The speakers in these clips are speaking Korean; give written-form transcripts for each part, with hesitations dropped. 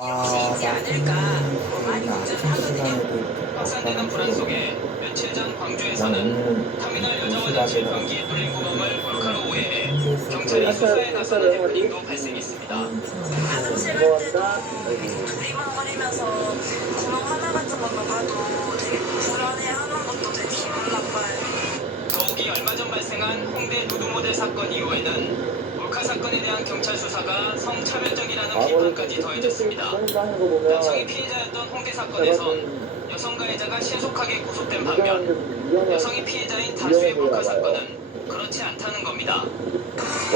이루어지지 않을까 많이 걱정을 하거든요. 확산되는 불안 속에 며칠 전 광주에서는 터미널 여자 화장실 변기에 뚫린 구멍을 몰카로 오해해 경찰이 수사에 나서는 해프닝도 발생했습니다. 화장실 할 때도 두리번거리면서 구멍 하나 같은 것만 봐도 되게 불안해하는 것도 되게 기분 나빠요. 더욱이 얼마 전 발생한 홍대 누드모델 사건 이후에는 몰카 사건에 대한 경찰 수사가 성차별적이라는 비판까지 더해졌습니다. 남성이 피해자였던 홍대 사건에선 여성 가해자가 신속하게 구속된 반면 여성이 피해자인 다수의 몰카 사건은 그렇지 않다는 겁니다.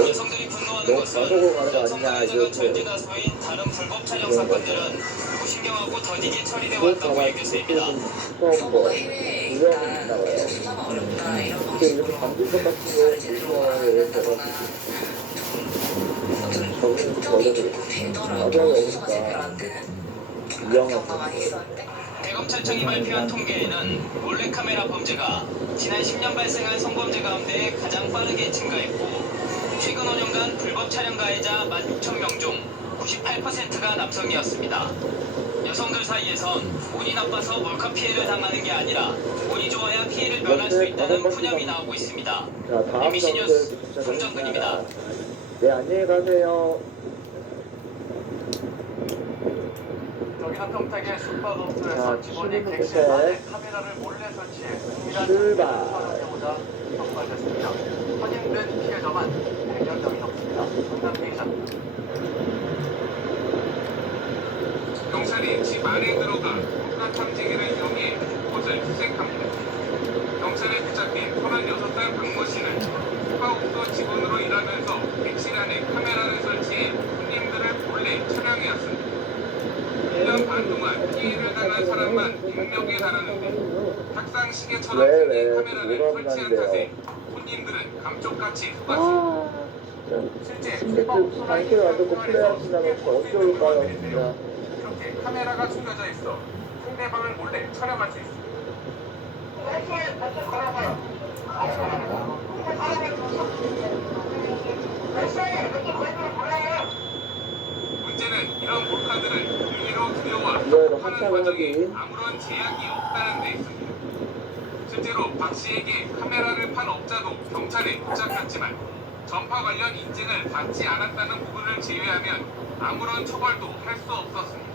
여성들이 분노하는 것은 남성 가해자가 전제 다수인 다른 불법 촬영 사건들은 무신경하고 더디게 처리돼 왔다고 얘기했습니다. 서로가 해외에 있다, 수사가 어렵다 이런 방식으로 수사를 제대로 하는 데거나 어떤 특정이 조금 되더라도 수사가 제대로 안 되는 그런 경우가 많이 있었는데 대검찰청이 발표한 통계에는 몰래카메라 범죄가 지난 10년 발생한 성범죄 가운데 가장 빠르게 증가했고 최근 5년간 불법 촬영 가해자 16,000명 중 98%가 남성이었습니다. 여성들 사이에선 운이 나빠서 몰카 피해를 당하는 게 아니라 운이 좋아야 피해를 면할 수 있다는 푸념이 나오고 있습니다. MBC 뉴스 송정근입니다. 네, 안녕히 가세요. 저기 한평택의 숙박업소에서 자, 직원이 출입 객실 끝에 안에 카메라를 몰래 설치해 은밀한 출발. 촬영해보자 적발됐습니다. 확인된 피해자만 100여 명이 넘습니다. 전남 기자입니다. 경찰이 집 안에 들어가 국가 탐지기를 이용해 곳을 수색합니다. 경찰에 붙잡힌 36살 박모 씨는 숙박업소 직원으로 일하면서 객실 안에 카메라를 설치해 손님들을 몰래 촬영해왔습니다. 1년 반 동안 피해를 당한 사람만 100명에 달하는데 탁상 시계처럼 생긴 카메라를 설치한 탓에 손님들은 감쪽같이 속았습니다. 실제 숙박업소나 단체로 와서 플레이 하신다면 어찌올까요, 진짜. 이렇게 카메라가 숨겨져 있어 상대방을 몰래 촬영할 수 있습니다. 문제는 이런 몰카들을 임의로 들여와 하는 과정에 아무런 제약이 없다는 데 있습니다. 실제로 박 씨에게 카메라를 판 업자도 경찰에 붙잡혔지만 전파 관련 인증을 받지 않았다는 부분을 제외하면 아무런 처벌도 할 수 없었습니다.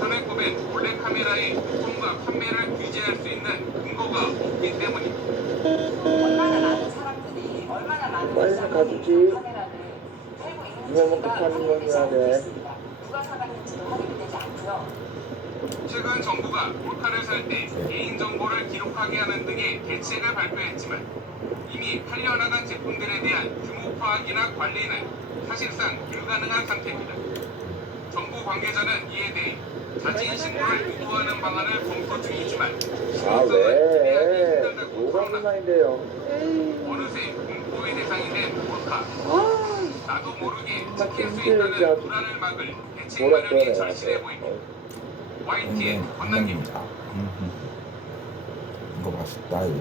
현행 법엔 몰래카메라의 유통과 판매를 규제할 수 있는 근거가 없기 때문입니다. 얼마나 많은 사람들이 얼마나 많은 빨리 사람들이 가주지. 카메라를 들고 이거 먹고 있는지가 사는 확인되지 거야, 않고 네. 있습니다. 누가 사갔는지도 확인이 되지 않고요. 최근 정부가 몰카를 살 때 개인정보를 기록하게 하는 등의 대책을 발표했지만 이미 팔려나간 제품들에 대한 규모 파악이나 관리는 사실상 불가능한 상태입니다. 정부 관계자는 이에 대해 자진 신고를 유도하는 방안을 검토 중이지만 아, 실효성은 기대하기 왜? 힘들다고 뭐가 설명합니다. 문화인데요? 어느새 공포의 대상이 된 몰카. 나도 모르게 찍힐 수 힘들지 있다는 않- 불안을 막을 대책 뭐라 마련이 그러네. 절실해 보입니다. YTN 권남기입니다. 이거 맛있다 이거.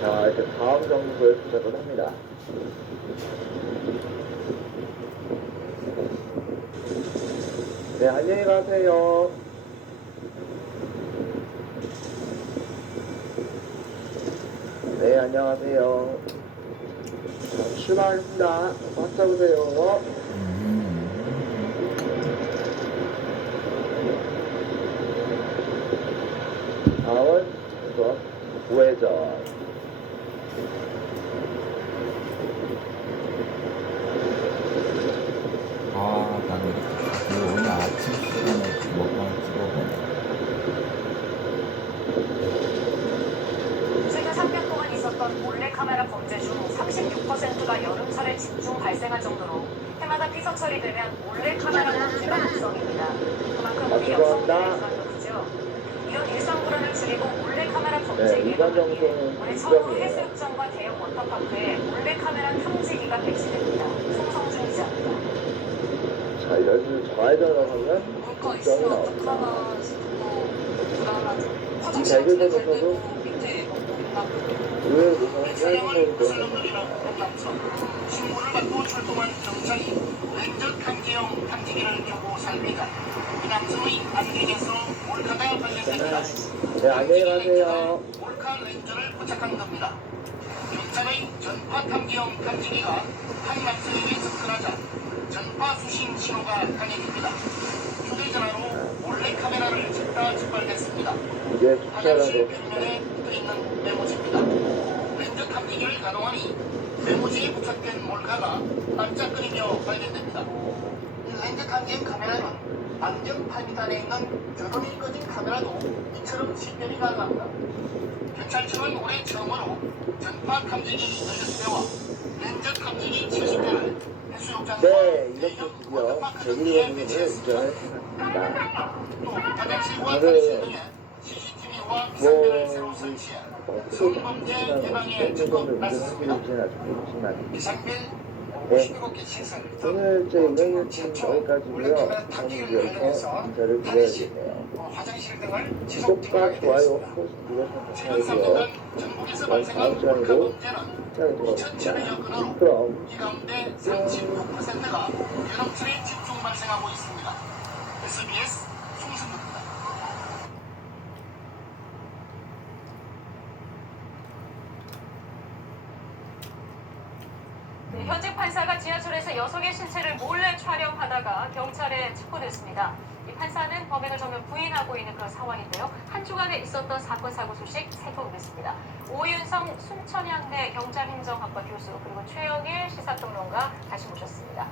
자, 이렇게 다음 정부에 시작을 합니다. 네, 안녕히 가세요. 네, 안녕하세요. 자, 출발합니다. 꽉 잡으세요. 다음은 이거 우회전. 아, 나는 이거 오늘 아침 시간에 먹방 찍어보네. 최근 3년 동안 있었던 몰래카메라 범죄 중 36%가 여름철에 집중 발생할 정도로 해마다 피서 처리되면 몰래카메라 범죄가 극성입니다. 그만큼 우리 여성들의 일상이죠. 이런 일상 불안을 줄이고 몰래카메라 범죄 네, 예방을 위해 일반적으로는 올해 처음으로 일정이에요. 해수욕장과 대형 워터파크에 몰래카메라 탐지기가 배치됩니다. 송성준 기자입니다. 열심히 좌회전을 하면 물가 걱정이 있으면 나옵니다. 어떡하나 싶고 불안하죠. 이 화장실 발견된 갈 때도 것도 밑에 막 의외로 무서운 짧은 거리도 신고를 받고 출동한 경찰이 렌저 탐지용 탐지기를 켜고 살피다 이 남성의 안경에서 몰카가 발견됩니다. 네, 안녕히 가세요. 몰카 렌저를 포착한 겁니다. 경찰의 전파 탐지용 탐지기가 한 남성에게 접근하자 전파 수신 신호가 감염됩니다. 휴대전화로 몰래 카메라를 찍다 적발됐습니다. 이게 화장실 주차라도 벽면에 붙어있는 메모지입니다. 렌저 탐지기를 가동하니 메모지에 부착된 몰카가 반짝거리며 발견됩니다. 이 렌저 탐지용 카메라는 안경 8m 안에 있는 전원이 꺼진 카메라도 이처럼 식별이 가능합니다. 경찰청은 올해 처음으로 전파 탐지기 16대와 렌저 탐지기 70대를 해수욕장과 네, 이렇게 드디어 101번님을 운전을 했습니다. 또 화장실과 네. 탈실 등에 CCTV와 비상벨을 새로 설치해 성범죄 예방에 적극 나섰습니다. 비상벨 네. 57개 시설 오늘 제 운행일은 여기까지고요. 다음 video에서 인사를 드려야겠네요. 화장실 등을 구독과 좋아요, 포스트 눌러서 최근 감사하고요. 3년간 전국에서 다음 발생한 몰카 시간에도 범죄는 찾아뵙겠습니다. 2,000여 건으로 그럼 이 가운데 36%가 여름철에 집중 발생하고 있습니다. SBS 송승근입니다. 네, 현직 판사가 지하철에서 여성의 신체를 몰래 촬영하다가 경찰에 체포됐습니다. 이 판사는 범행을 정면 부인하고 있는 그런 상황인데요. 한 주간에 있었던 사건 사고 소식 살펴보겠습니다. 오윤성 순천향대 경찰행정학과 교수 그리고 최영일 시사평론가 다시 모셨습니다.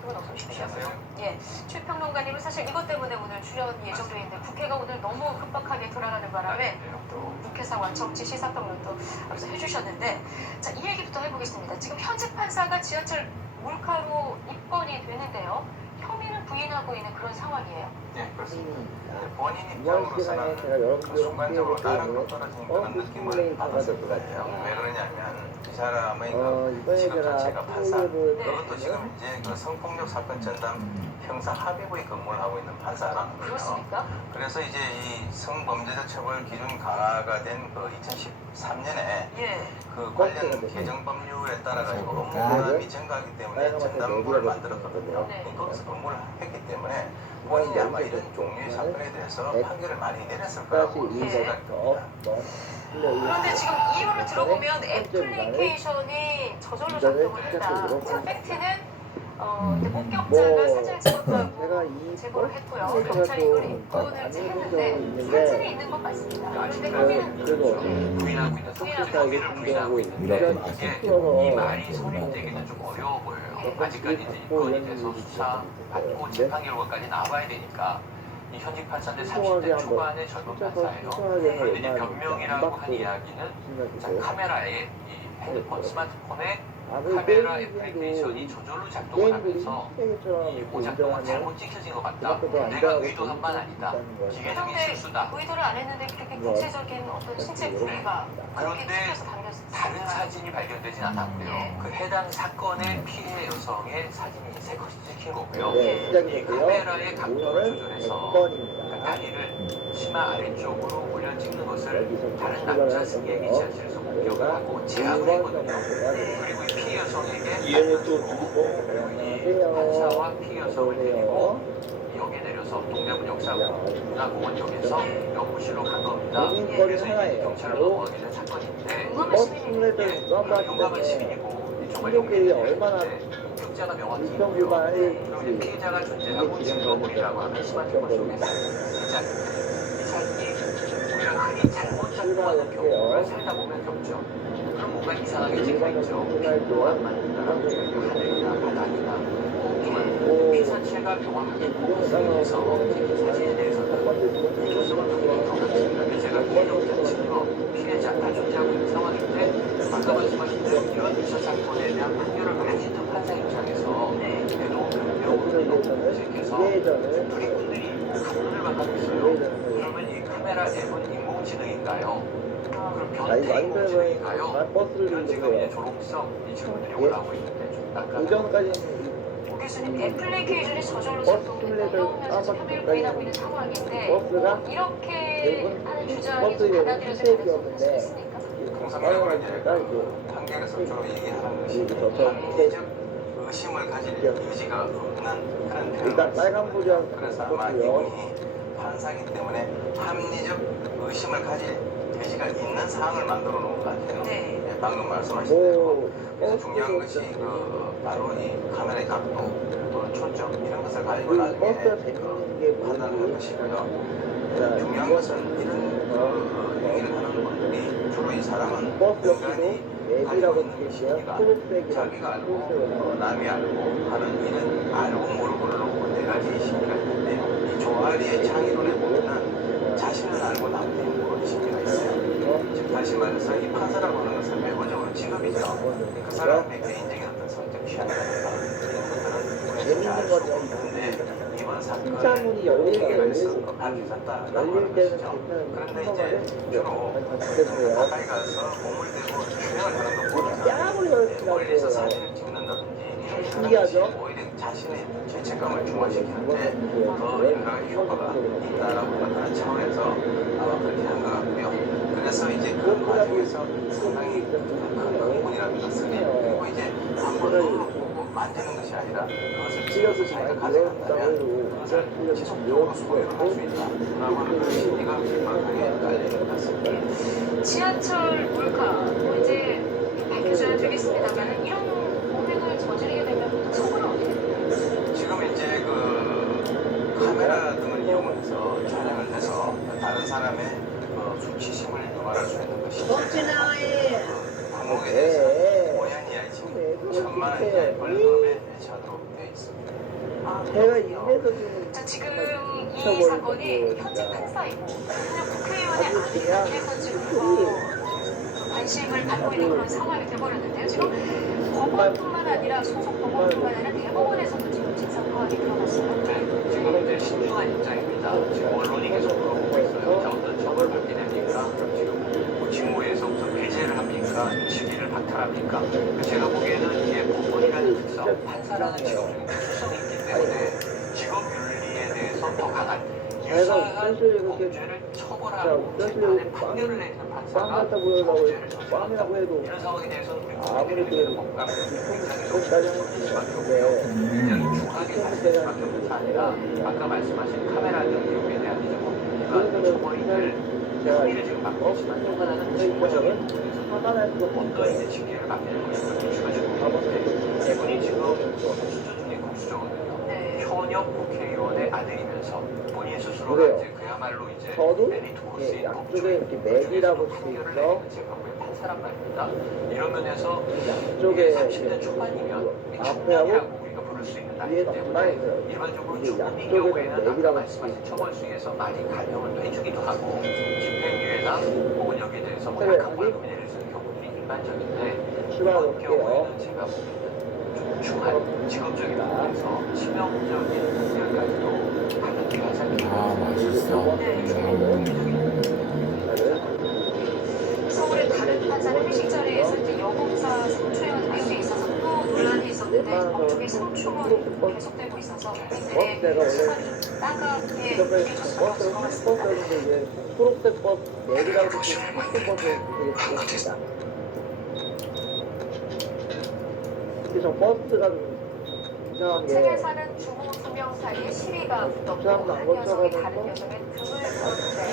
두 분 어서 오십시오. 안녕하세요. 예, 최 평론가님은 사실 이것 때문에 오늘 출연 예정돼 있는데 국회가 오늘 너무 급박하게 돌아가는 바람에 또 국회상황 정치 시사평론도 앞서 해주셨는데 자, 이 얘기부터 해보겠습니다. 지금 현직 판사가 지하철 몰카로 입건이 되는데요. 혐의를 부인하고 있는 그런 상황이에요. 네, 그렇습니다. 본인 이번 시간에 입장으로서는 제가 여러분들 순간적으로 나락으로 때문에 떨어지는 그런 느낌을 받았을 거예요. 왜 그러냐면 이 사람의 그 이번에 직업 제가 자체가 판사, 프로그램을 그것도 지금 이제 그 성폭력 사건 전담 형사 합의부에 근무를 하고 있는 판사라는 거예요. 그렇습니까? 그래서 이제 이 성범죄자 처벌 기준 강화가 된 그 2013년에 예. 그 관련 개정 법률에 따라 가지고 업무부담이 증가하기 때문에 전담부를 만들었거든요. 네. 거기서 업무를 했기 때문에 본인이 아마 이런 종류의 사건에 대해서 판결을 많이 내렸을 거라고 다시 생각이 듭니다. 그런데 지금 이유를 들어보면 애플리케이션이 저절로 작동을 했다. 자, 팩트는 이제 목격자가 사진을 찍었다고 제가 이 제보를 했고요. 경찰이 이걸 입건을 했는데 사진이 있는 건 맞습니다. 그런데 혐의는 그리고 부인하고 있는 속속하게 혐의를 부인하고 있는데 이렇게 이게 시켜서 이 말이 성립되기는 좀 어려워 보여요. 아직까지 이제 입건이 돼서 수사 받고 재판 결과까지 나와야 되니까 이 현직 판사인데 30대 초반의 젊은 판사예요. 그런데 이제 변명이라고 한 이야기는 자, 카메라에 이 핸드폰, 스마트폰에 카메라 애플리케이션이 저절로 작동을 하면서 이 오작동은 잘못 찍혀진 것 같다. 내가 의도한 바는 아니다. 기계적인 그런데 실수다. 의도를 안 했는데 그렇게 구체적인 어떤 신체 부위가 그렇게 그런데 찍혀서 담겼어요. 다른 사진이 발견되진 않았고요. 그 해당 사건의 피해 여성의 사진이 세 컷이 찍힌 거고요. 이 카메라의 각도를 조절해서 그 다리를 치마 아래쪽으로 올려 찍는 것을 다른 남자 승객이 지하철에서 목격을 하고 제압을 했거든요. 그리고 이 피해 여성에게 이 판사와 피해 여성을 데리고 역에 내려서 동대문 역사문화공원역에서 연구실로 간 겁니다. 그래서 이제 경찰로 넘어가게 된 사건인데 용감한 시민이고 이쪽을 가족들이 얼마나 목격자가 명확히 있고요. 그리고 이제 피해자가 존재하고 증거물이라고 하는 스마트폰 속에 사진이 이 사진이 우리가 흔히 잘못 작동하는 경우를 살다 보면 겪죠. 그럼 뭔가 이상하게 찍혀있죠. 안 맞는다. 하늘이나 바닥이나 혹은 피사체가 명확하게 보호해서 찍힌 사진에 대해서는 유효성을 두고 더 제가 피해자 증거, 피해자 다 존재하고 있는 상황인데 아까 말씀하신 대로 이런 미처 사건에 대한 판결을 많이 했던 판사 입장에서 그래도 변명으로 검색해서 누리꾼들이 감론을 받고 있어요. 그러면 이 카메라 앱은 인공지능인가요? 그럼 변태 인공지능인가요? 이런 지금 이제 조롱성 이 질문들이 올라오고 있는데 좀 의전까지는 고개 교수님, 애플리케이션이 저절로 작동된다. 이러면서 혐의를 부인하고 있는 상황인데 버스가 이렇게 하는 주장이 버스 좀 이제 받아들여질 가능성이 스테이크였는데 있습니까? 통상적으로 이제 그러니까 이제 판결에서 주로 얘기하는 것이 저처럼 합리적 의심을 가질 여지가 없는 그런 일단 표현을 빨간 부장 그래서 아마 이분이 판사기 때문에 합리적 의심을 가질 여지가 있는 사항을 만들어 놓은 것 같아요. 네. 네, 방금 말씀하신 대로 뭐 그래서 중요한 것이 바로 이 카메라의 각도 또는 초점 이런 것을 가지고 나중에 버스가 재밌는 게 판단을 할 것이고요. 자, 중요한 것은 이런 행위를 하는 분들이 주로 이 사람은 버스 역시도 인간이 맵이라고 가지고 있는 되겠고요. 심리가 초록색이랑 자기가 알고 흰색으로 남이 알고 하는 이런 알고 모르고를 놓고 네 가지 심리가 있는데 이 조아리의 창의론에 보면은 자신을 알고 남들이 모르는 심리가 있어요. 즉 다시 말해서 이 판사라고 하는 것은 외부적으로 직업이죠. 그 사람의 개인적인 어떤 성적 취향이라든가 이런 것들은 우리가 알 수가 없는데 이번 사건은 칭찬문이 열릴 때가 얘기가 있어서 열릴 밝혀졌다라고 열릴 하는 때는 것이죠. 그런데 이제 괜찮은 주로 한번에 가까이 가서 몸을 대고 주행을 하는 것보다는 뺨을 멀리서 열시라고 사진을 찍는다든지 이런 신기하죠? 것이 오히려 자신의 죄책감을 중화시키는데 더 연락의 효과가 있다라고 하는 그런 차원에서 아마 그렇게 한 것 같고요. 그래서 이제 그 과정에서 상당히 큰 흥분이라든가 스릴 그리고 이제 한번 보고 만지는 것이 아니라 그것을 찍어서 자기가 가져간다면 그것을 지속적으로 소유를 할 수 있다라고 하는 그런 심리가 강하게 깔리는 것 같습니다. 지하철 몰카 뭐 이제 밝혀져야 되겠습니다만 이런 범행을 저지르게 되면 처벌은 어떻게 됩니까? 지금 이제 그 카메라 등을 이용해서 촬영을 해서 다른 사람의 수치심을 유발할 수 있는 것이죠. 방목에 대해서 5년 이하의 징역, 1,000만 원 이하의 벌금에 처하도록 되어 있습니다. 제가 입에서 지금 자, 지금 이 사건이 현직 판사이고 그냥 국회의원의 아들에서 지금 관심을 받고 있는 그런 상황이 돼버렸는데요. 지금 법원뿐만 아니라 소속 법원뿐만 아니라 대법원에서도 지금 진상 파악이 들어갔어요. 네, 지금 이제 신중한 입장입니다. 지금 언론이 계속 물어보고 있어요. 자, 어떤 처벌받게 됩니까? 지금 뭐 직무에서 무슨 배제를 합니까? 시비를 박탈합니까? 제가 보기에는 이게 법원이라는 특성, 판사라는 직업의 특성이 있기 때문에 직업 윤리에 대해서 더 강한 유사한 범죄를 처벌하고 재판에 판결을 내리는 빵 판사가 갖다 보여달라고 범죄를 빵이라고 해도 이런 상황에 대해서는 우리 아무리 국민들이 그래도 뭔가 굉장히 꼭까지 좀 하는 수밖에 없고요. 건데 굉장히 중하게 사실 수밖에 없는 사안이라 아까 말씀하신 카메라 등 이용에 대한 이제 법률과 처벌이 될 승리를 지금 받고 있지만 또 하나는 직무적인 부분에서 화가 수가 어떤 이제 징계를 받게 될 것인가 이슈가 지금 있는데 이분이 지금 수조 중에 국수저거든요. 네. 현역 국회의원의 아들이면서 본인 스스로가 그래요. 이제 그야말로 이제 저도 엘리트 코스인 예, 양쪽에 법조인 이렇게 맥이라고 판결을 돼 내리는 제각국의 판사란 말입니다. 이런 면에서 양쪽에 30대 초반이면 앞에하고 청년이라고 우리가 부를 수 있는 나이기 뒤에가 때문에 가만있어요. 일반적으로 이게 중국인 양쪽에는 경우에는 아까 맥이라고 말씀하신 돼 있어요. 처벌수에서 많이 감형을 해주기도 하고 집행유예나 혹은 여기에 대해서 뭐 그래, 약한 벌금을 내릴 수 있는 경우들이 일반적인데 출발을 이런 할게요. 경우에는 제가 보기에는 좀 중한 직업적인 부분에서 치명적인 판결까지도 받는 게 가장 아 맛있어. 서울의 다른 판사는 회식 자리에서 이제 여검사 성추행을 한 데 있어서 또 논란이 있었는데 법조계 성추행이 계속되고 있어서 국민들의 시선이 따갑게 느껴졌을 것으로 같습니다. 버스인데 이제 초록색 버스 맥이라고 돼 있는 초록색 버스 되게 좋습니다. 특히 저 버스가 좀 이상한 게 책에 사는 주모 2명 사이에 시비가 붙었고 한 여성이 다른 여성의 등을 물었는데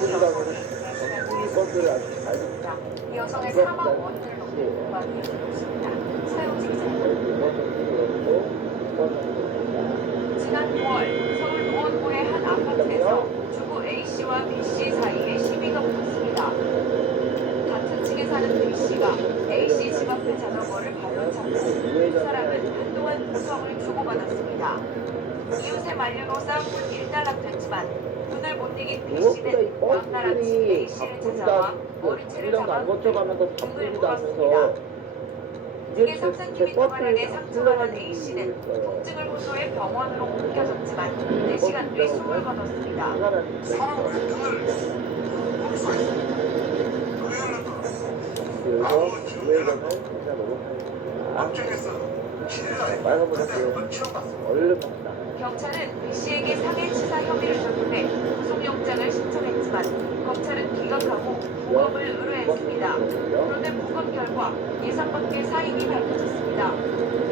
등을 물린 여성이 이 버스를 아주 잘 있습니다. 이 여성의 사망 원인을 놓고 공방이 이어졌습니다. 사용 지난 9월 서울 노원구의 한 아파트에서 주부 A씨와 B씨 사이에 시비가 붙었습니다. 같은 층에 사는 B씨가 A씨 집 앞에 자전거를 발로 잡고 두 사람은 한동안 구성을 주고받았습니다. 이웃의 만류로 싸움은 일단락됐지만 분을 못 이긴 B씨는 막날 아침 A씨를 찾아와 머리채를 잡아 안 거쳐가면서 등을 바쁘지도 물었습니다. 않으면서 등에 3cm 안에 상처가 난 A씨는 통증을 호소해 병원으로 옮겨졌지만 4시간 뒤 숨을 거뒀습니다. 사람의 등을 물 수 있어. 그래서 우회전을 진짜 너무 어쩌겠어. 빨간 모자도 얼른 갑니다. 경찰은 B씨에게 상해치사 혐의를 적용해 구속영장을 신청했지만 검찰은 기각하고 부검을 의뢰했습니다. 그런데 부검 결과 예상 밖의 사인이 밝혀졌습니다.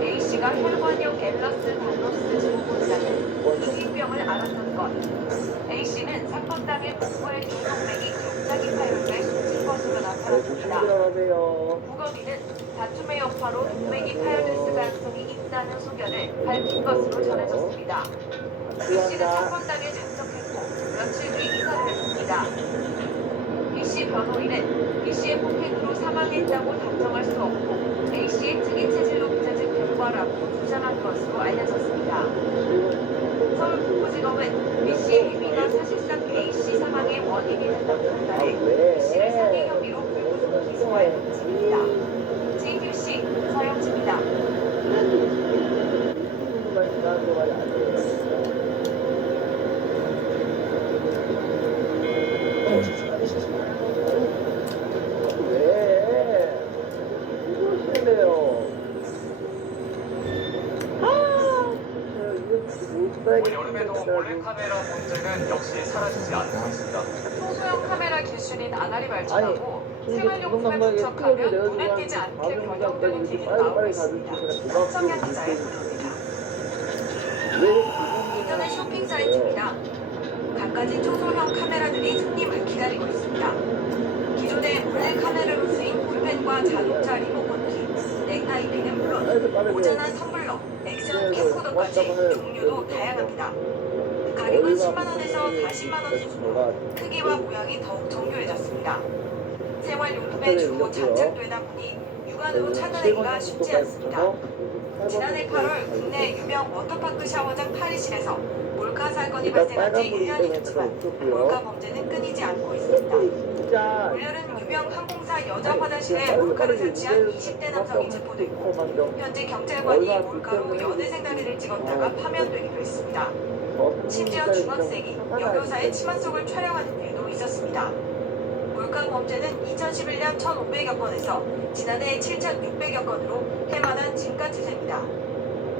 A씨가 혈관형 엘러스 달로스 증후군이라는 뇌기병을 앓았던 것. A씨는 사건 당일 복부에 조동맥이 갑자기 파열돼 숨진 것으로 나타났습니다. 조심하세요. 부검인은 다툼의 여파로 동맥이 파열됐을 가능성이 있다는 소견을 밝힌 것으로 전해졌습니다. B씨는 사건 당일 잠적했고 며칠 뒤 이사를 했습니다. B씨 변호인은 B씨의 폭행으로 사망했다고 단정할 수 없고 A씨의 특이 체질로 빚어진 결과라고 주장한 것으로 알려졌습니다. 서울 북부지검은 B씨의 행위가 사실상 A씨 사망의 원인이 된다고 판단해 B씨를 상해 혐의로 불구속 기소할 방침입니다. JTBC 서영지입니다. 왜? 이러시네요. 올 여름에도 몰래카메라 문제는 역시 사라지지 않고 있습니다. 소소형 카메라 기술인 아날이 발전하고 생활용품에 부착하면 눈에 띄지 않게 변형되는 기기도 나오고 있습니다. 성현 기자의 보도입니다. 인터넷 쇼핑 사이트입니다. 갖가지 초소형 카메라들이 손님을 기다리고 있습니다. 기존의 몰래 카메라로 쓰인 볼펜과 자동차 리모컨키, 넥타이 등은 물론 모자나 텀블러, 액션 캠코더까지 종류도 다양합니다. 가격은 10만원에서 40만원 수준으로 크기와 모양이 더욱 정교해졌습니다. 생활용품에 주로 장착되다 보니 육안으로 찾아내기가 쉽지 않습니다. 지난해 8월 국내 유명 워터파크 샤워장 탈의실에서 몰카 사건이 발생한 지 1년이 됐지만 몰카 범죄는 끊이지 않고 있습니다. 올여름 유명 항공사 여자 화장실에 몰카를 설치한 20대 남성이 체포됐고 현재 경찰관이 몰카로 연애생 다리를 찍었다가 파면되기도 했습니다. 심지어 중학생이 여교사의 치마 속을 촬영하는 일도 있었습니다. 몰카 범죄는 2011년 1,500여 건에서 지난해 7,600여 건으로 해마다 증가 추세입니다.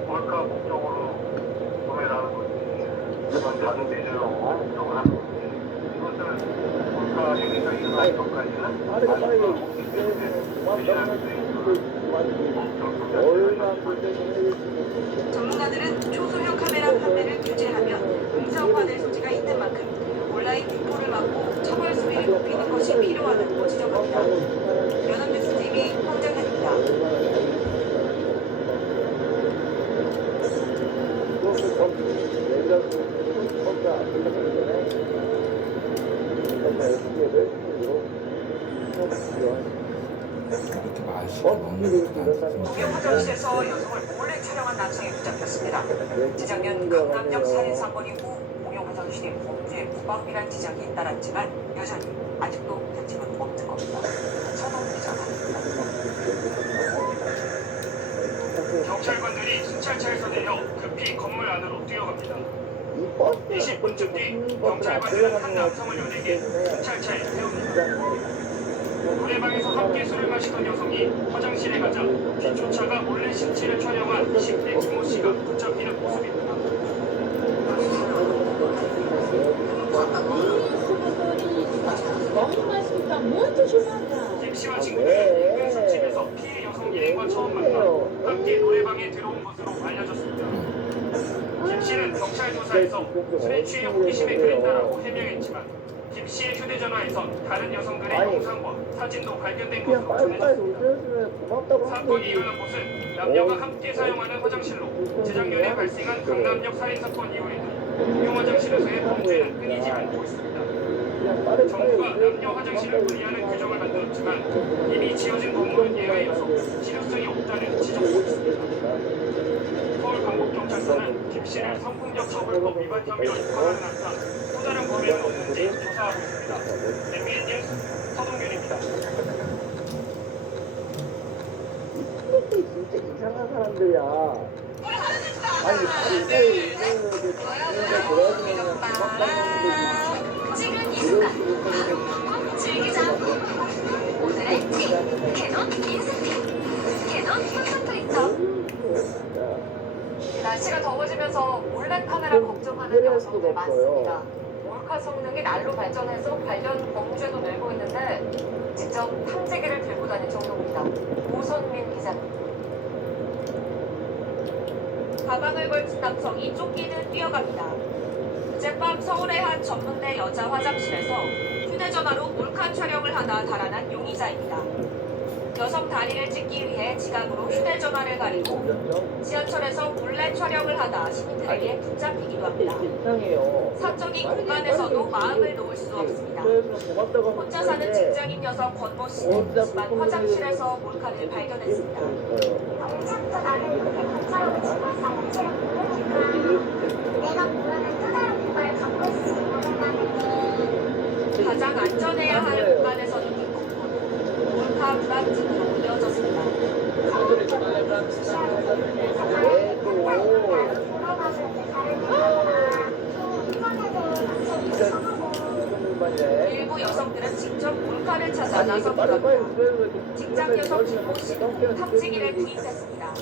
몰카 목적으로 구매를 하는 거지. 이건 다른 비즈로 목적을 하는 거지. 이것은 몰카 행위가 일어나기 전까지는 전문가들은 초소형 카메라 판매를 규제하면 공정화될 소지가 있는 만큼 온라인 뒷포를 막고 처벌 수위를 높이는 것이 필요하다고 지적합니다. 연합뉴스 TV 황정현입니다. 이렇게 맛있게 먹는 것도 공용 화장실에서 여성을 몰래 촬영한 남성이 붙잡혔습니다. 재작년 강남역 살인 사건 이후 공용 화장실이 범죄 무방비란 지적이 잇따랐지만 여전히 아직도 대책은 없는 겁니다. 서동 기자가 경찰관들이 순찰차에서 내려 급히 건물 안으로 뛰어갑니다. 20분쯤 뒤 경찰관들은 한 남성을 연에게 순찰차에 태웁니다. 노래방에서 함께 술을 마시던 여성이 화장실에 가자 뒤쫓아가 몰래 신체를 촬영한 20대 김모 씨가 붙잡히는 모습입니다. 김 씨와 친구들은 그 술집에서 피해 여성 일행과 처음 만나 함께 노래방에 들어온 것으로 알려졌습니다. 김 씨는 경찰 조사에서 술에 취해 호기심에 그랬다라고 해명했지만 김 씨의 휴대전화에선 다른 여성들의 영상과 사진도 발견된 것으로 전해졌습니다. 사건이 일어난 곳은 남녀가 함께 사용하는 화장실로 재작년에 발생한 강남역 살인사건 이후에는 공용 화장실에서의 범죄는 끊이지 않고 있습니다. 정부가 남녀 화장실을 분리하는 규정을 만들었지만 이미 지어진 건물은 예외여서 실효성이 없다는 지적도 있습니다. 서울 강북경찰서는 김 씨를 성폭력 처벌법 위반 혐의로 입건하는 한상 또 다른 범행은 없는지 조사하고 있습니다. MBN 뉴스 서동균입니다. 진짜 이상한 사람들이야. 아니, 지금 이 순간 즐기자. 오늘의 팁 캐논 인생팁 캐논 삼성 프린터 날씨가 더워지면서 몰래카메라 걱정하는 여성들 많습니다. 몰카 성능이 날로 발전해서 관련 범죄도 늘고 있는데 직접 탐지기를 들고 다닐 정도입니다. 오선민 기자입니다. 가방을 걸친 남성이 쫓기듯 뛰어갑니다. 어젯밤 서울의 한 전문대 여자 화장실에서 휴대전화로 몰카 촬영을 하다 달아난 용의자입니다. 여성 다리를 찍기 위해 지갑으로 휴대전화를 가리고 지하철에서 몰래 촬영을 하다 시민들에게 붙잡히기도 합니다. 이상해요. 사적인 공간에서도 마음을 놓을 수 없습니다. 혼자 사는 직장인 여성 권모 씨는 집안 화장실에서 몰카를 발견했습니다. 엄청도 나를 이렇게 관찰하고 집었었는지 내가 모르는 또 다른 공간을 갖고 있으면 가장 안전해야 할 공간에서도 뒷공무는 몰카 불안증으로 이어졌습니다. 일부 여성들은 직접 몰카를 찾아 나서기도 합니다. 직장 여성 김모 씨는 탐지기를 구입했습니다.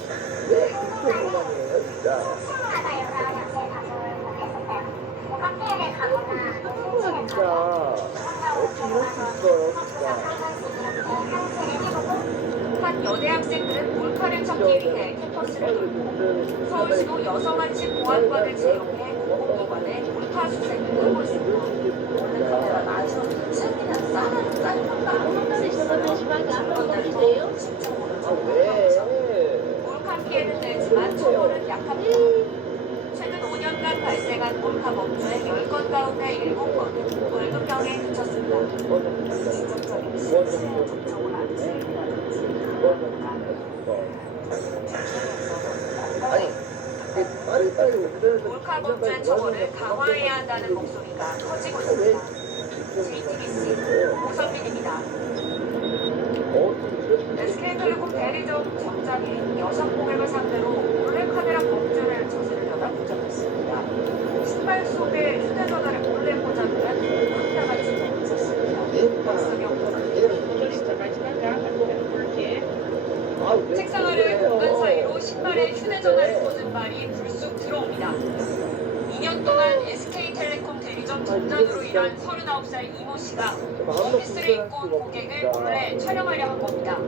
한 여대 학생들은 몰카를 찾기 위해 캠퍼스를 돌고 서울시도 여성 한식 보안관을 채용해 공공기관에 몰카 수색을 하고 있습니다. 몰카 피해는 늘지만 처벌은 약합니다. 최근 5년간 발생한 몰카 범죄의 10건 가운데 7건은 월급형에 그쳤습니다. 지적적인 실체의 특종을 안 즐기라든지 몰카 범죄 처벌을 강화해야 한다는 목소리가 커지고 있습니다. JTBC 오선민입니다. SK텔레콤 대리점 점장이 여성 고객을 상대로 몰래카메라 범죄를 저지르려다 붙잡혔습니다. 신발 속에 휴대전화를 몰래 꽂아두면 황당한 짓을 있었습니다. 박수경 책상 아래 공간 사이로 신발에 휴대전화를 꽂은 말이 불쑥 들어옵니다. 2년 동안 SK텔레콤 대리점 점장으로 일한 39살 이모 씨가 원피스를 입고 온 고객을 몰래 촬영하려 한 겁니다.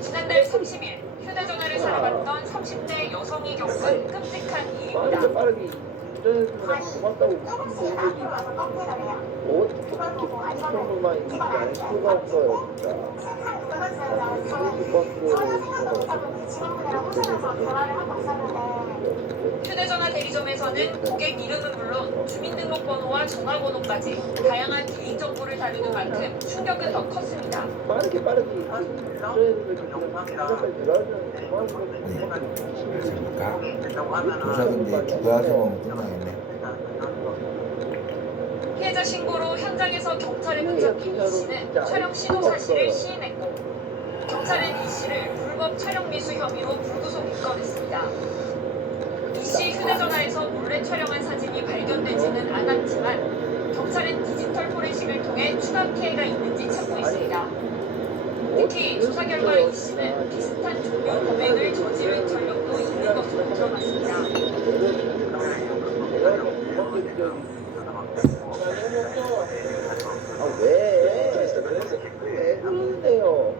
지난달 30일 휴대전화를 사랑했던 30대 여성이 겪은 끔찍한 일입니다. 고맙다고 정도만 있는지 알 수가 없어요, 휴대전화 대리점에서는 고객 이름은 물론 주민등록번호와 전화번호까지 다양한 개인정보를 다루는 만큼 충격은 더 컸습니다. 빠르게 그러니까 조사근데 죽어야서 끝나겠네. 피해자 신고로 현장에서 경찰에 붙잡힌 이 씨는 촬영 신호 사실을 시인했고 경찰은 이 씨를 불법 촬영 미수 혐의로 불구속 입건했습니다. 이 씨 휴대전화에서 몰래 촬영한 사진이 발견되지는 않았지만 경찰은 디지털 포렌식을 통해 추가 피해가 있는지 찾고 있습니다. 특히 조사 결과 이 씨는 비슷한 종류 범행을 저지른 전력도 있는 것으로 드러났습니다. 왜 그러는데요?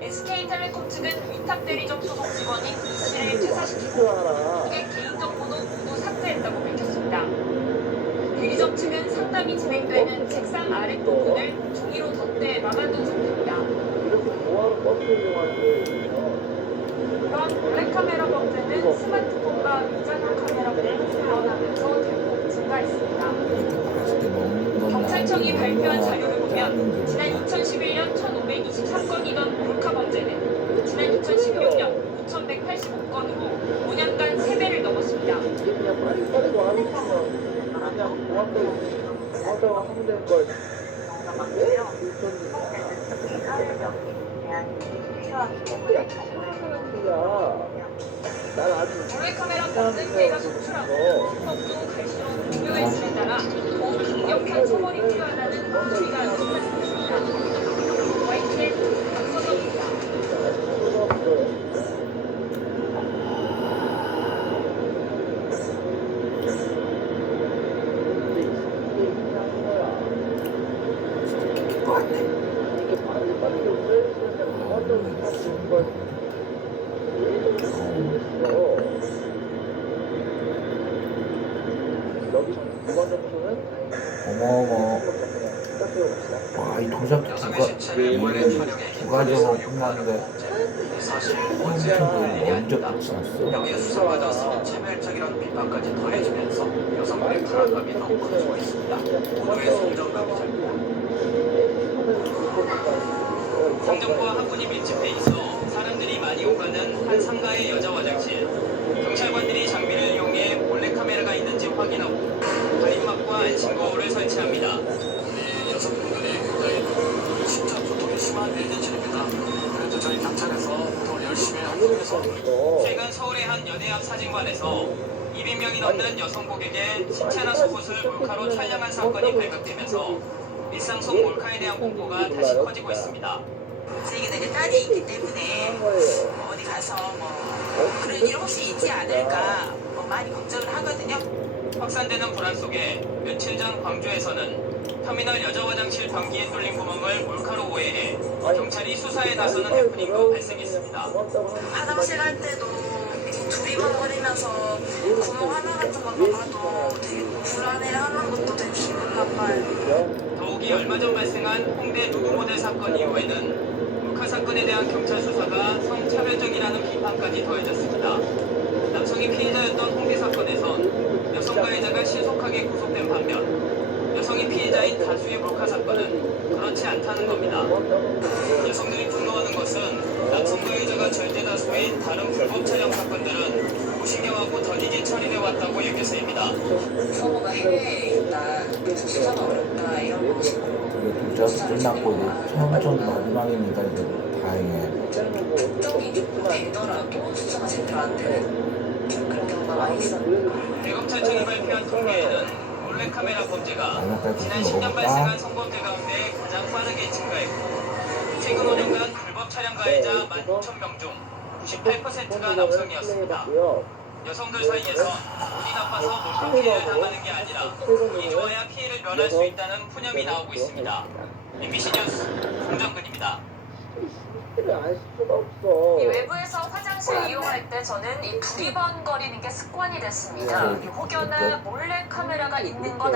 SK텔레콤 측은 위탁 대리점 소속 직원인 이 씨를 퇴사시키고 고객 개인정보도 모두 삭제했다고 밝혔습니다. 대리점 측은 상담이 진행되는 책상 아래 부분을 종이로 덧대 막아둔 상태입니다. 이렇게 뭐하러 버스를 하는데 이런 몰래카메라 범죄는 스마트폰과 위장형 카메라 등이 늘어나면서 대폭 증가했습니다. 경찰청이 발표한 자료를 보면 지난 2011년 1523건이던 몰카 범죄는 지난 2016년 5185건으로 5년간 3배를 넘었습니다. 이게 그냥 빨리빨리 와주시면 그냥 고맙다고 하면 될 걸. 왜? 난 아주 몰래카메라 범죄 피해가 속출하고 법도 갈수록 중요해지에 따라 더욱 강력한 처벌이 필요하다는 목소리가 높아지고 있습니다. YTN 박서정입니다. 여기서 이번 점수는 어머어머. 와, 이 도자기 여성의 신체를 몰래 촬영해 두 가지로 끝났는데 사실 엄청 먼저 원죄는 끝났어. 여기에 수사받아 성차별적이라는 비판까지 더해지면서 여성들의 불안감이 더 커지고 있습니다. 모두의 성정감이 성정부와 학군이 밀집해 있어 사람들이 많이 오가는 한 상가의 여자 화장실. 경찰관들이 장비를 이용해 몰래카메라가 있는지 확인하고 가림막과 안심거울을 설치합니다. 여성분들이 굉장히 진짜 고통이 심한 일들입니다. 그래도 저희 경찰에서 더 열심히 하면서 최근 서울의 한 연예 앞 사진관에서 200명이 넘는 여성 고객의 신체나 속옷을 몰카로 촬영한 사건이 발각되면서 일상 속 몰카에 대한 공포가 다시 커지고 있습니다. 이게 내가 딸이 있기 때문에 어디 가서 그런 일 혹시 있지 않을까 많이 걱정을 하거든요. 확산되는 불안 속에 며칠 전 광주에서는 터미널 여자 화장실 변기에 뚫린 구멍을 몰카로 오해해 경찰이 수사에 나서는 해프닝도 발생했습니다. 화장실 할 때도 두리번거리면서 구멍 하나 같은 거 막아도 되게 불안해하는 것도 되게 기분 나빠요. 더욱이 얼마 전 발생한 홍대 누구 모델 사건 이후에는 몰카 사건에 대한 경찰 수사가 성차별적이라는 비판까지 더해졌습니다. 남성이 피해자였던 홍대 사건에선 여성 가해자가 신속하게 구속된 반면 여성이 피해자인 다수의 몰카 사건은 그렇지 않다는 겁니다. 여성들이 분노하는 것은 남성 가해자가 절대 다수인 다른 불법 촬영 사건들은 무신경하고 더디게 처리돼 왔다고 여겨서입니다. 부모가 해외에 있다. 그래서 수사가 어렵다 이런 거 싶고 도자기 끝났고 이제 처음 마지막이니까 이제 다행이에요. 쪽이 조금 되더라도 수사가 제대로 안 되는 그런 경우가 많이 있었는데 대검찰청이 발표한 통계에는 몰래카메라 범죄가 지난 10년 발생한 성범죄 가운데 가장 빠르게 증가했고 최근 5년간 불법 촬영 가해자 12,000명 중 98%가 남성이었습니다. 여성들 사이에선 운이 나빠서 몰카 피해를 당하는 게 아니라 운이 좋아야 피해를 면할 수 있다는 푸념이 나오고 있습니다. MBC 뉴스 송정근입니다. 알 수가 없어. 이 외부에서 화장실 이용할 때 저는 이 두리번거리는 게 습관이 됐습니다. 이 혹여나 몰래 카메라가 있는 건